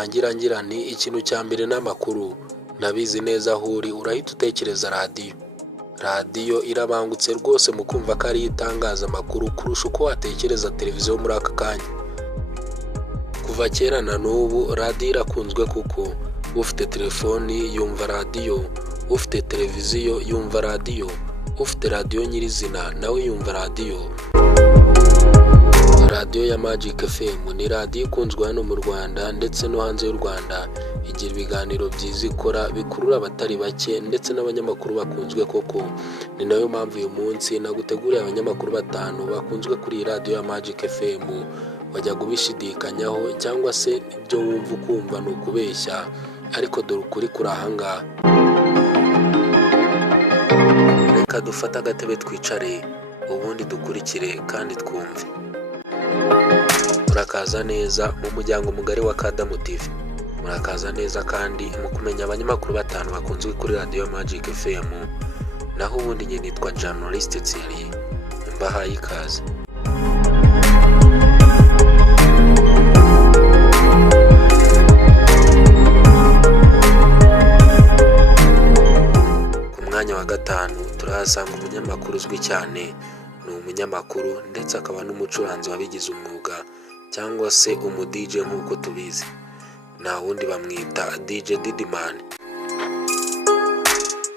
ntangira ngira nti ikintu cya mbere n'amakuru. Nabizi neza aho uri urahita utekereza radiyo. Radiyo irabangutse rwose mu kumva ko ari itangaza amakuru kurusha uko watekereza televiziyo muri aka kanya. Kuva kera na n'ubu radiyo irakunzwe kuko ufite telefoni yumva radiyo, ufite televiziyo yumva radiyo, ufite radiyo nyirizina nawe yumva radiyo. Radiyo ya Magic FM ni radiyo ikunzwe hano mu Rwanda ndetse no hanze y'u Rwanda. Igira ibiganiro byiza ikora bikurura abatari bake ndetse n'abanyamakuru bakunzwe koko. Ni nayo mpamvu uyu munsi naguteguriye abanyamakuru 5 bakunzwe kuri iyi radiyo ya Magic FM. Wajya kubishidikanyaho cyangwa se ibyo wumva ukumva ni ukubeshya, ariko dore ukuri kuri ahangaha. Reka dufate agatebe twicare ubundi dukurikire kandi twumve. Murakaza neza mu muryango mugari wa Kadamu TV. Murakaza neza kandi mu kumenya abanyamakuru 5 bakunzwe kuri radiyo Magic FM. Naho ubundi njye nitwa Journalist Thierry, mbahaye ikaze. Ku mwanya wa 5 turahasanga umunyamakuru uzwi cyane. Ni umunyamakuru ndetse akaba n'umucuranzi wabigize umwuga cyangwa se umu-DJ nk'uko tubizi. Nta wundi bamwita DJ Diddyman.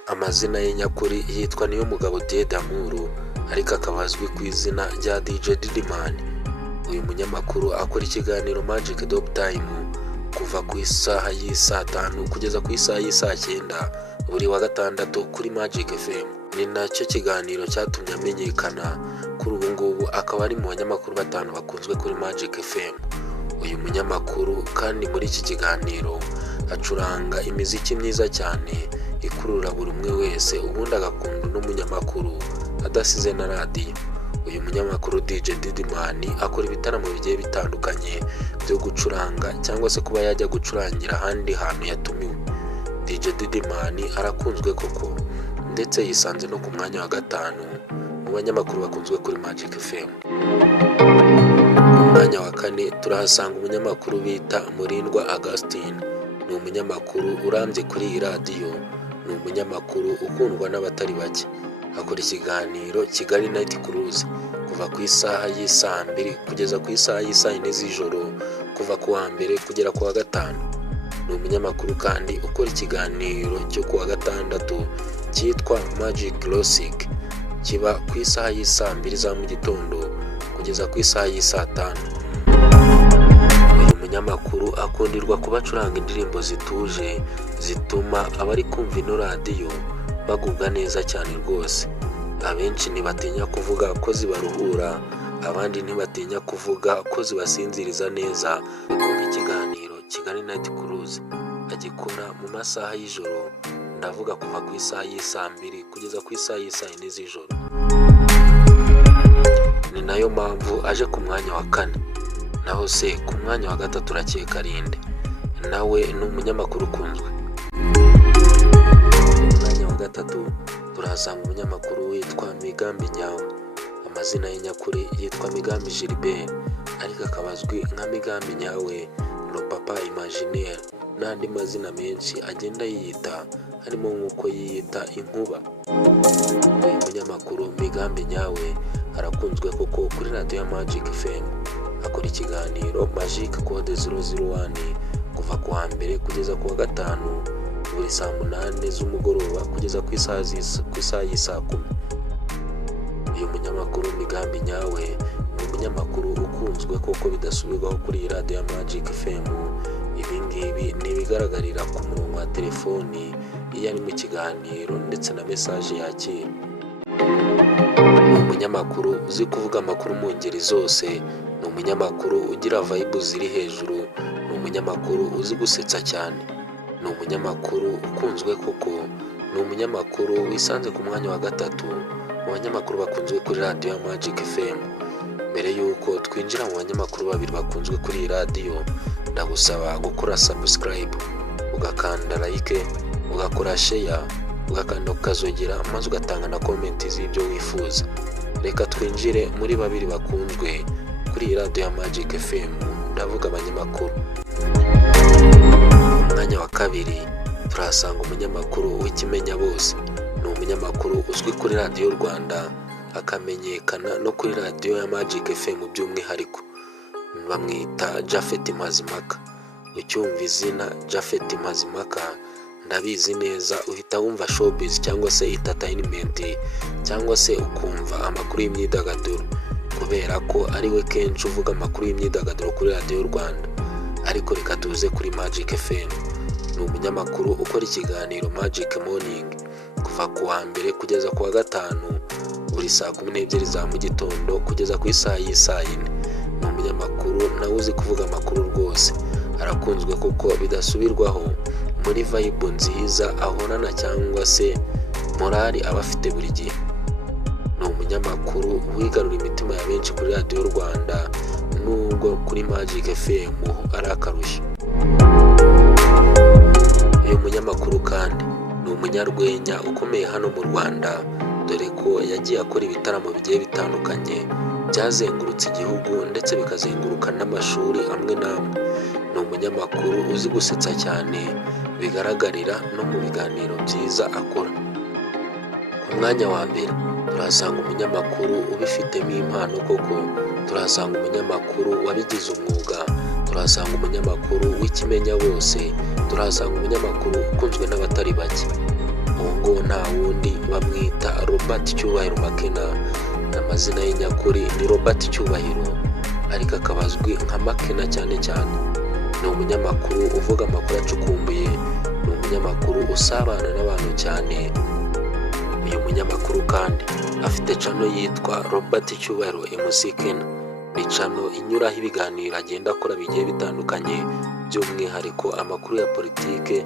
Amazina ye nyakuri yitwa Niyomugabo Diedamuru, ariko akaba azwi ku izina rya DJ Diddyman. Uyu munyamakuru akora ikiganiro Magic Dog Time kuva ku isaha y'isa 5 kugeza ku isaha y'isa 9 buri wa gatandatu kuri Magic FM. Ni nacyo kiganiro cyatumye amenyekana. Kuri ubu ngubu akaba ari mu banyamakuru 5 bakunzwe kuri Magic FM. Uyu munyamakuru kandi muri iki kiganiro acuranga imiziki myiza cyane ikurura buri umwe wese, ubundi agakunda n'umunyamakuru adasize na radiyo. Uyu munyamakuru DJ Diddyman akora ibitaramo bigiye bitandukanye byo gucuranga cyangwa se kuba yajya gucurangira ahandi hantu yatumiwe. DJ Diddyman arakunzwe koko ndetse yisanze no ku mwanya wa 5 mu banyamakuru bakunzwe kuri Magic FM. Ku mwanya wa 4 turahasanga umunyamakuru bita Murindwa Augustine. Ni umunyamakuru urambye kuri iyi radiyo. Ni umunyamakuru ukundwa n'abatari bake. Akora ikiganiro Kigali Night Cruise kuva ku isaha y'isa 2 kugeza ku isaha y'isa 4 z'ijoro, kuva ku wa mbere kugera ku wa 5. Ni umunyamakuru kandi ukora ikiganiro cyo ku wa 6 cyitwa Magic Classic, kiba ku isaha y'isa 2 za mu gitondo kugeza ku isaha y'isa 5. Uyu munyamakuru akundirwa kuba acuranga indirimbo zituje zituma abari kumva ino radiyo bagubwa neza cyane rwose. Abenshi ntibatinya kuvuga ko zibaruhura, abandi ntibatinya kuvuga ko zibasinziriza neza. Ikiganiro Kigali Night Cruise agikora mu masaha y'ijoro, ndavuga kuva ku isaha y'isa 2 kugeza ku isaha y'isa 4 z'ijoro. Ni nayo mpamvu aje ku mwanya wa 4. Naho se ku mwanya wa 3 turakeka rinde. Nawe ni umunyamakuru ukunzwe. Ku mwanya wa 3 turahasanga umunyamakuru witwa Migambi Nyawe. Amazina ye nyakuri yitwa Migambi Gilbert, ariko akaba azwi nka Migambi Nyawe, no Papa Imaginaire n'andi mazina menshi agenda yiyita, harimo nk'uko yiyita Inkuba. Uyu munyamakuru Migambi Nyawe arakunzwe koko kuri radiyo ya Magic FM. Akora ikiganiro Magic Code 001 kuva ku wa mbere kugeza ku wa 5 buri saa 8 z'umugoroba kugeza ku isaha y'isa 10. Uyu munyamakuru Migambi Nyawe ni umunyamakuru ukunzwe koko bidasubirwaho kuri radiyo ya Magic FM. Ibi ngibi ni ibigaragarira ku murongo wa telefoni iyo ari mu kiganiro ndetse na message yakira. Ni umunyamakuru uzi kuvuga amakuru mu ngeri zose. Ni umunyamakuru ugira vibe ziri hejuru. Ni umunyamakuru uzi gusetsa cyane. Ni umunyamakuru ukunzwe koko. Ni umunyamakuru wisanze ku mwanya wa 3 mu banyamakuru bakunzwe kuri radiyo ya Magic FM. Mbere yuko twinjira mu banyamakuru 2 bakunzwe kuri iyi radiyo, ndagusaba gukora subscribe, ugakanda like, ugakora share, ugakanda ukazogera, maze ugatanga na comment z'ibyo wifuza. Reka twinjire muri 2 bakunzwe kuri iyi radiyo ya Magic FM, ndavuga abanyamakuru. mwanya wa kabiri turahasanga umunyamakuru w'ikimenya bose. Ni umunyamakuru uzwi kuri radiyo Rwanda akamenyekana no kuri radiyo ya Magic FM by'umwihariko. Bamwita Japhet Mazimhaka. Ucyumva izina Japhet Mazimhaka ndabizi neza uhita wumva showbiz cyangwa se entertainment cyangwa se ukumva amakuru y'imyidagaduro, kubera ko ari we kenshi uvuga amakuru y'imyidagaduro kuri radiyo Rwanda. Ariko reka tuze kuri Magic FM. Ni umunyamakuru ukora ikiganiro Magic Morning kuva ku wa mbere kugeza ku wa gatanu buri saa 12 za mu gitondo kugeza ku isaha y'isaa 4. Ni umunyamakuru nawe uzi kuvuga amakuru rwose. Arakunzwe kuko bidasubirwaho muri vibe nziza ahorana cyangwa se morali aba afite buri gihe. Ni umunyamakuru wigarura imitima ya benshi kuri radiyo Rwanda nubwo kuri Magic FM ari akarusho. Uyu munyamakuru kandi ni umunyarwenya ukomeye hano mu Rwanda, dore ko yagiye akora ibitaramo bigiye bitandukanye byazengurutse igihugu ndetse bikazenguruka n'amashuri amwe n'amwe. Ni umunyamakuru uzi gusetsa cyane bigaragarira no mu biganiro byiza akora. Ku mwanya wa mbere turahasanga umunyamakuru ubifitemo impano koko, turahasanga umunyamakuru wabigize umwuga, turahasanga umunyamakuru w'ikimenya bose, turahasanga umunyamakuru ukunzwe n'abatari bake. Uwo nta wundi bamwita Robert Cyubahiro Makena. Amazina ye nyakuri ni Robert Cyubahiro ariko akabazwi nka Makena cyane cyane. Ni umunyamakuru uvuga amakuru acukumbuye, ni umunyamakuru usabana n'abantu cyane. Uyu munyamakuru kandi afite channel yitwa Robert Cyubahiro MC Kena. Ni channel inyuraho ibiganiro agenda akora bigiye bitandukanye, by'umwihariko amakuru ya politike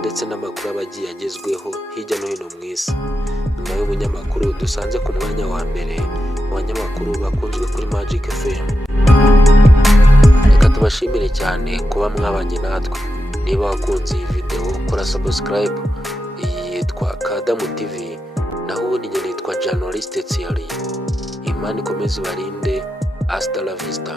ndetse n'amakuru abagiye agezweho hirya no hino mu isi. Nyuma y'umunyamakuru dusanze ku mwanya wa mbere mu banyamakuru bakunzwe kuri Magic FM. Reka tubashimire cyane kuba mwabanye natwe. Niba wakunze iyi video kora subscribe. Iyi yitwa Kadamu TV, naho ubundi njye nitwa Journalist Thierry. Imana ikomeze ibarinde. Hasta la vista.